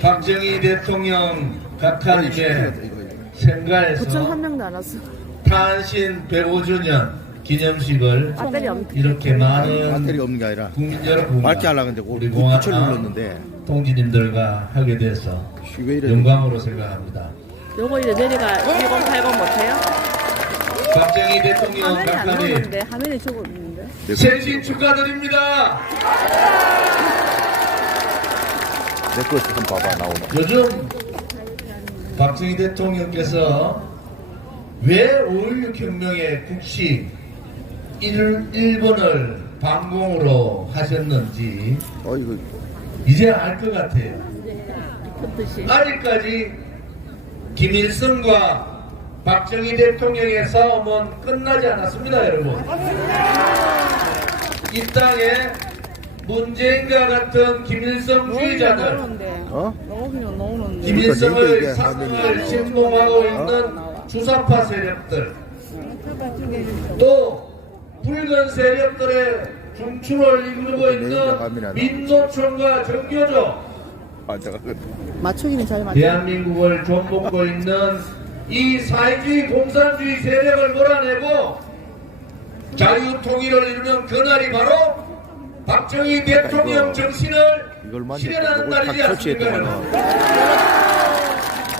박정희 대통령 각하님의 생가에서 부천 한 명도 안 왔어. 탄신 105주년 기념식을 배터리 없. 이렇게 많은 배터리가 없는 게 아니라 국민 여러분과 맑게 하려고 했는데 우리 부처를 공화당 눌렀는데 동지님들과 하게 돼서 왜 이래 영광으로 생각합니다. 요거 이제 내리가 1080 못해요? 박정희 대통령 화면이 안 각하님 나오는데 화면이 저거 있는데. 생신 축하드립니다. 내 거 지금 봐봐 나오네. 요즘 박정희 대통령께서 왜 5.16 혁명의 국시 1번을 방공으로 하셨는지 이거 이제 알 것 같아요. 그 뜻이. 아직까지 김일성과 박정희 대통령의 싸움은 끝나지 않았습니다, 여러분. 이 땅에 문재인과 같은 김일성주의자들, 나오는데. 김일성을 사상을 신봉하고 있는 주사파 세력들, 또 붉은 세력들의 중추를 이루고 있는 민노총과 정교조, 맞추기는 잘 맞춰. 대한민국을 좀먹고 있는 이 사회주의 공산주의 세력을 몰아내고 자유통일을 이루는 그날이 바로 박정희 대통령 정신을 실현하는 날이지 않습니까?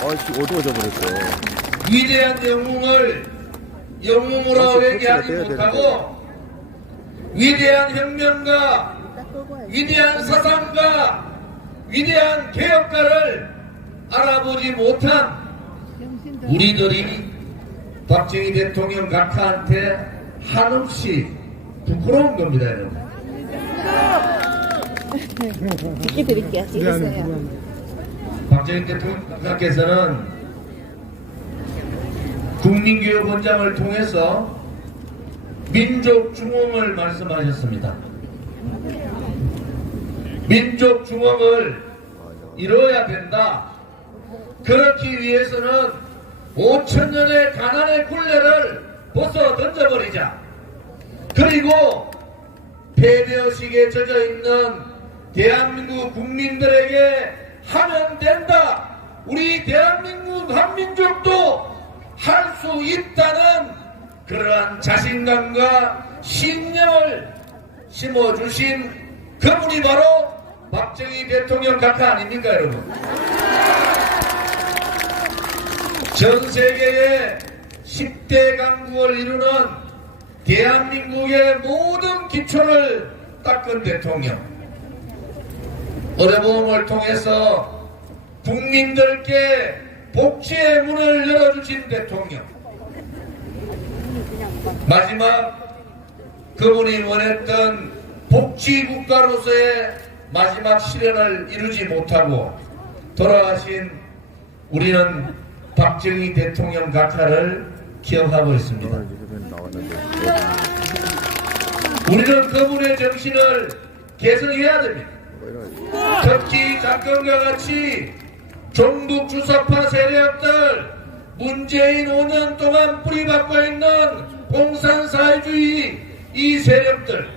어두워져 버렸어. 위대한 영웅을 영웅으로 얘기하지 못하고 위대한 혁명가, 위대한 사상가, 위대한 개혁가를 알아보지 못한 우리들이 박정희 대통령 각하한테 한없이 부끄러운 겁니다, 여러분. 찍게 드릴게요. 찍으세요. 박정희 대통령 각하께서는 국민교육원장을 통해서 민족중흥을 말씀하셨습니다. 민족중흥을 이뤄야 된다. 그렇기 위해서는 5천년의 가난의 굴레를 벗어 던져버리자. 그리고 패배의식에 젖어있는 대한민국 국민들에게 하면 된다. 우리 대한민국 한민족도 할 수 있다는 그러한 자신감과 신념을 심어주신 그분이 바로 박정희 대통령 각하 아닙니까, 여러분? 전 세계의 10대 강국을 이루는 대한민국의 모든 기초를 닦은 대통령, 의료보험을 통해서 국민들께 복지의 문을 열어주신 대통령, 마지막 그분이 원했던 복지국가로서의 마지막 실현을 이루지 못하고 돌아가신 우리는 박정희 대통령 각하를 기억하고 있습니다. 우리는 그분의 정신을 계승해야 됩니다. 특히 작년과 같이 종북 주사파 세력들, 문재인 5년 동안 뿌리박고 있는 공산사회주의 이 세력들,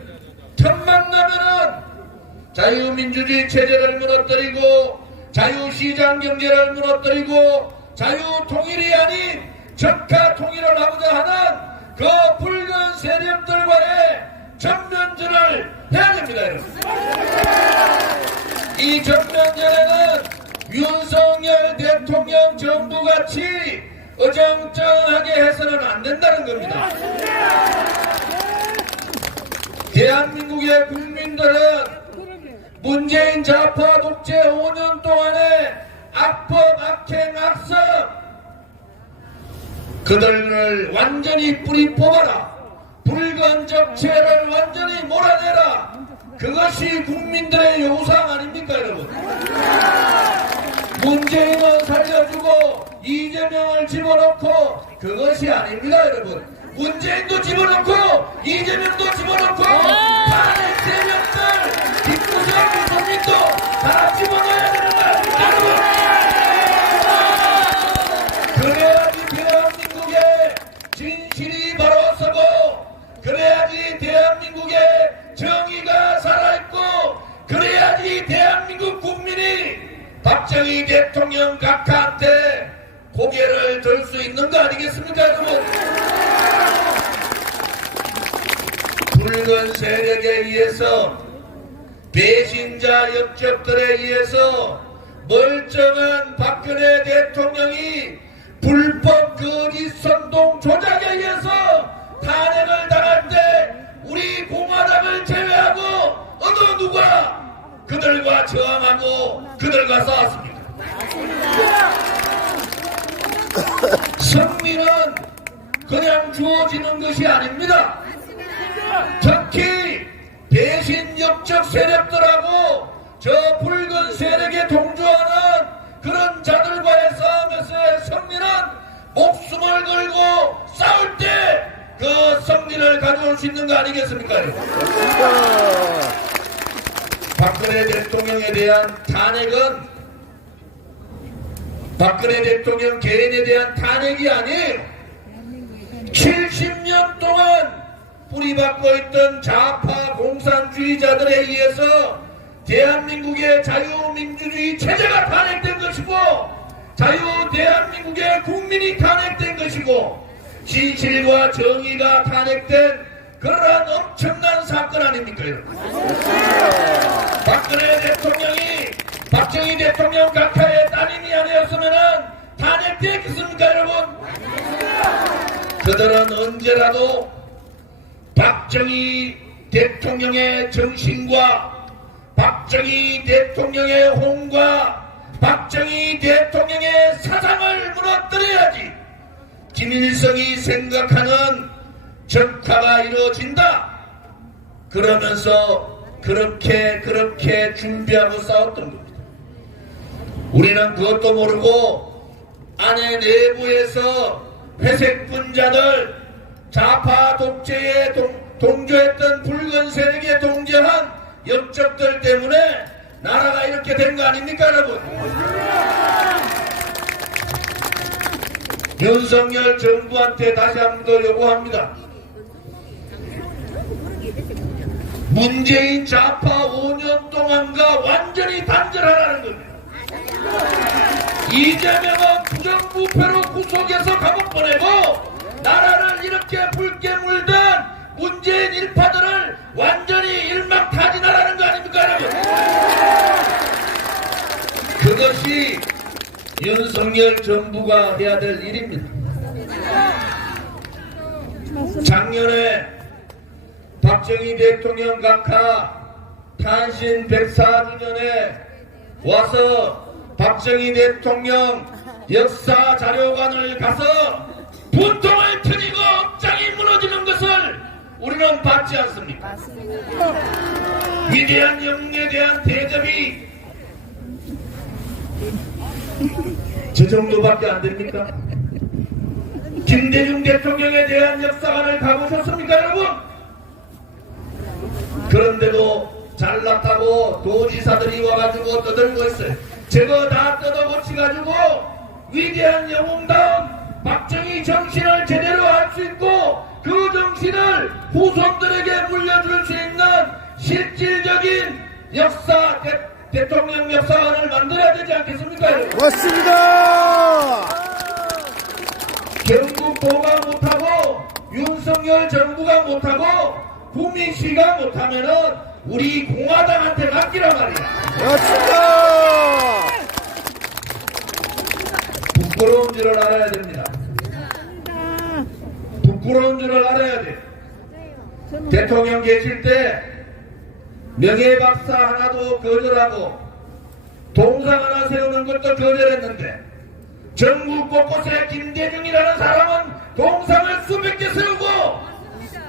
틈만 나면은 자유민주주의 체제를 무너뜨리고 자유시장 경제를 무너뜨리고 자유통일이 아닌 적화통일을 하고자 하는 그 붉은 세력들과의 전면전을 해야 됩니다, 여러분. 이 전면전에는 윤석열 대통령 정부같이 어정쩡하게 해서는 안 된다는 겁니다. 대한민국의 국민들은 문재인 좌파 독재 5년 동안의 악법, 악행, 악성, 그들을 완전히 뿌리 뽑아라. 붉은 적체를 완전히 몰아내라. 그것이 국민들의 요구사항 아닙니까, 여러분? 문재인은 살려주고 이재명을 집어넣고 그것이 아닙니다, 여러분. 문재인도 집어넣고 이재명도 집어넣고 탄핵 세력들 김무성, 유승민도 다 집어넣어야 되는 거 아닙니까, 여러분? 그래야지 대한민국의 진실이 바로 서고, 그래야지 대한민국의 정의가 살아있고, 그래야지 대한민국 국민이 박정희 대통령 각하한테 고개를 들 수 있는 거 아니겠습니까, 여러분? 붉은 세력에 의해서, 배신자 역적들에 의해서 멀쩡한 박근혜 대통령이 불법 거짓 선동 조작에 의해서 탄핵을 당할 때 우리 공화당을 제외하고 어느 누가 그들과 저항하고 그들과 싸웠습니까? 승리는 그냥 주어지는 것이 아닙니다. 특히 배신 역적 세력들하고 저 붉은 세력에 동조하는 그런 자들과의 싸움에서의 승리는 목숨을 걸고 싸울 때 그 승리를 가져올 수 있는 거 아니겠습니까? 박근혜 대통령에 대한 탄핵은 박근혜 대통령 개인에 대한 탄핵이 아니에요. 70년 동안 뿌리박고 있던 좌파 공산주의자들에 의해서 대한민국의 자유민주주의 체제가 탄핵된 것이고 대한민국의 국민이 탄핵된 것이고 진실과 정의가 탄핵된 그러한 엄청난 사건 아닙니까, 여러분? 박근혜 대통령이 박정희 대통령 각하의 따님이 아니었으면 탄핵되겠습니까, 여러분? 그들은 언제라도 박정희 대통령의 정신과 박정희 대통령의 혼과 박정희 대통령의 사상을 무너뜨려야지 김일성이 생각하는 적화가 이루어진다. 그러면서 그렇게 준비하고 싸웠던 겁니다. 우리는 그것도 모르고 안에 내부에서 회색 분자들 좌파 독재에 동조했던 붉은 세력에 동조한 역적들 때문에 나라가 이렇게 된 거 아닙니까, 여러분? 윤석열 정부한테 다시 한 번 더 요구합니다. 문재인 좌파 5년 동안과 완전히 단절하라는 겁니다. 이재명은 부정부패로 구속해서 감옥 보내고 나라를 이렇게 붉게 물던 문재인 일파들을 완전히 일망타진하라는 거 아닙니까, 여러분? 그것이 윤석열 정부가 해야 될 일입니다. 작년에 박정희 대통령 각하 탄신 104주년에 와서 박정희 대통령 역사 자료관을 가서 분통을 트이고 억장이 무너지는 것을 우리는 받지 않습니까? 위대한 영웅에 대한 대접이 저 정도밖에 안 됩니까? 김대중 대통령에 대한 역사관을 가보셨습니까, 여러분? 그런데도 잘났다고 도지사들이 와가지고 떠들고 있어요. 저거 다 뜯어고치가지고 위대한 영웅다운 박정희 정신을 제대로 알 수 있고 그 정신을 후손들에게 물려줄 수 있는 실질적인 역사 대통령 역사관을 만들어야 되지 않겠습니까? 맞습니다. 경북도가 못하고 윤석열 정부가 못하고 국민시가 못하면은 우리 공화당한테 맡기란 말이야. 맞습니다. 부끄러운 줄을 알아야 됩니다. 부끄러운 줄을 알아야 돼. 대통령 계실 때 명예박사 하나도 거절하고 동상 하나 세우는 것도 거절했는데 전국 곳곳에 김대중이라는 사람은 동상을 수백 개 세우고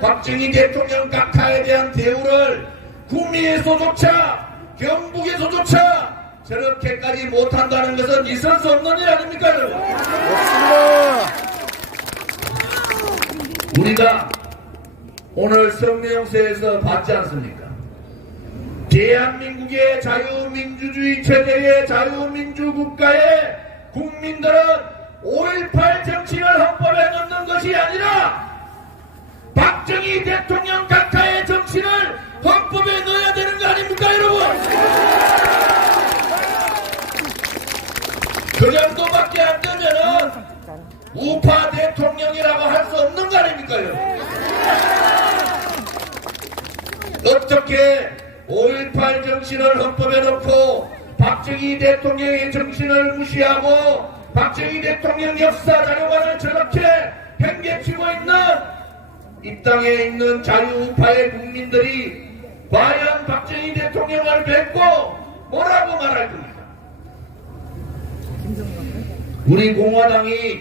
박정희 대통령 각하에 대한 대우를 구미에서조차 경북에서조차 저렇게까지 못한다는 것은 있을 수 없는 일 아닙니까, 여러분? 맞습니다. 우리가 오늘 성명서에서 봤지 않습니까? 대한민국의 자유민주주의 체제의 자유민주국가의 국민들은 5.18 정신을 헌법에 넣는 것이 아니라 박정희 대통령 각하의 정신을 헌법에 넣어야 되는 거 아닙니까, 여러분? 그 정도밖에 안 되면은 우파 대통령이라고 할 수 없는 거 아닙니까요? 어떻게 5.18 정신을 헌법에 넣고 박정희 대통령의 정신을 무시하고 박정희 대통령 역사 자료관을 저렇게 행개치고 있는 이 땅에 있는 자유우파의 국민들이 과연 박정희 대통령을 뵙고 뭐라고 말할 겁니까? 우리 공화당이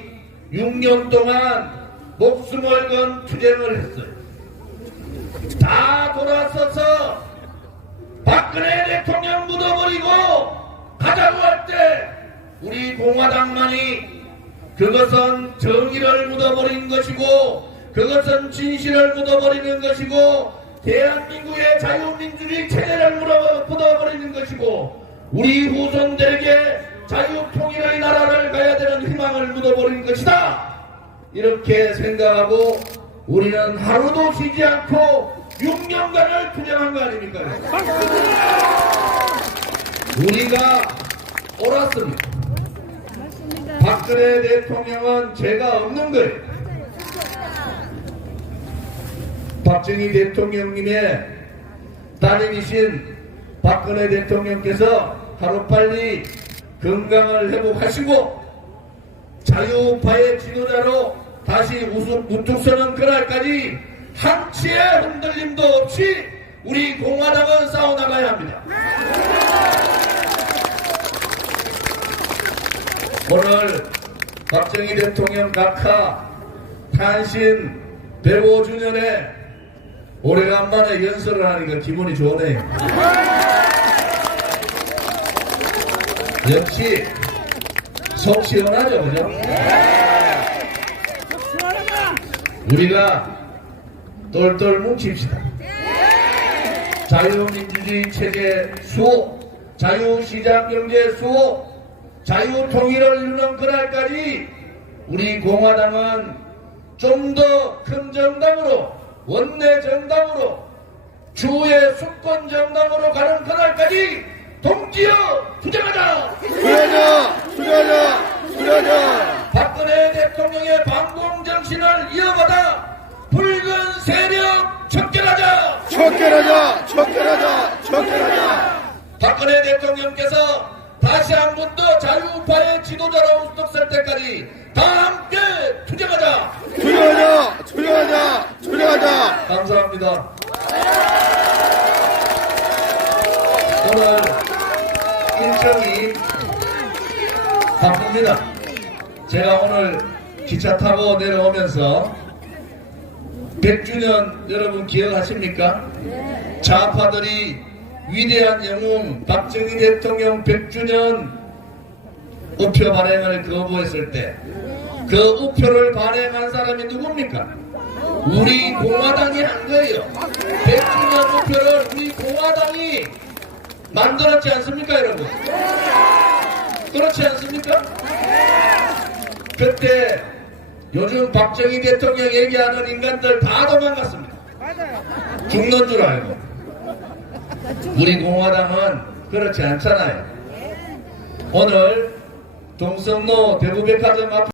6년 동안 목숨을 건 투쟁을 했어요. 다 돌아서서 박근혜 대통령 묻어버리고 가자고 할 때 우리 공화당만이 그것은 정의를 묻어버린 것이고 그것은 진실을 묻어버리는 것이고 대한민국의 자유민주주의 체제를 묻어버리는 것이고 우리 후손들에게 자유통일의 나라를 가야 되는 희망을 묻어버리는 것이다. 이렇게 생각하고 우리는 하루도 쉬지 않고 6년간을 투쟁한 거 아닙니까? 우리가 옳았습니다. 박근혜 대통령은 죄가 없는 거예요. 박정희 대통령님의 따님이신 박근혜 대통령께서 하루빨리 건강을 회복하시고 자유우파의 지도자로 다시 우뚝 서는 그날까지 한치의 흔들림도 없이 우리 공화당은 싸워나가야 합니다. 오늘 박정희 대통령 각하 탄신 105주년에 오래간만에 연설을 하니까 기분이 좋네요. 역시 속 시원하죠, 그죠? 우리가 똘똘 뭉칩시다. 자유민주주의 체제 수호, 자유시장경제 수호, 자유통일을 이루는 그날까지 우리 공화당은 좀 더 큰 정당으로, 원내 정당으로, 주의 수권 정당으로 가는 그날까지 동지여 투쟁하자! 투쟁하자! 박근혜 대통령의 반공정신을 이어받아 붉은 세력 척결하자! 박근혜 대통령께서 다시 한 번 더 자유우파의 지도자로 우뚝 설 때까지 다 함께 투쟁하자! 투쟁하자! 감사합니다. 오늘 일정이 바쁩니다. 제가 오늘 기차 타고 내려오면서 100주년 여러분 기억하십니까? 좌파들이 위대한 영웅 박정희 대통령 100주년 우표 발행을 거부했을 때 그 우표를 발행한 사람이 누굽니까? 우리 공화당이 한 거예요. 100주년 우표를 우리 공화당이 만들었지 않습니까, 여러분? 그렇지 않습니까? 그때 요즘 박정희 대통령 얘기하는 인간들 다 도망갔습니다. 죽는 줄 알고. 우리 공화당은 그렇지 않잖아요. 오늘 동성로 대구백화점 앞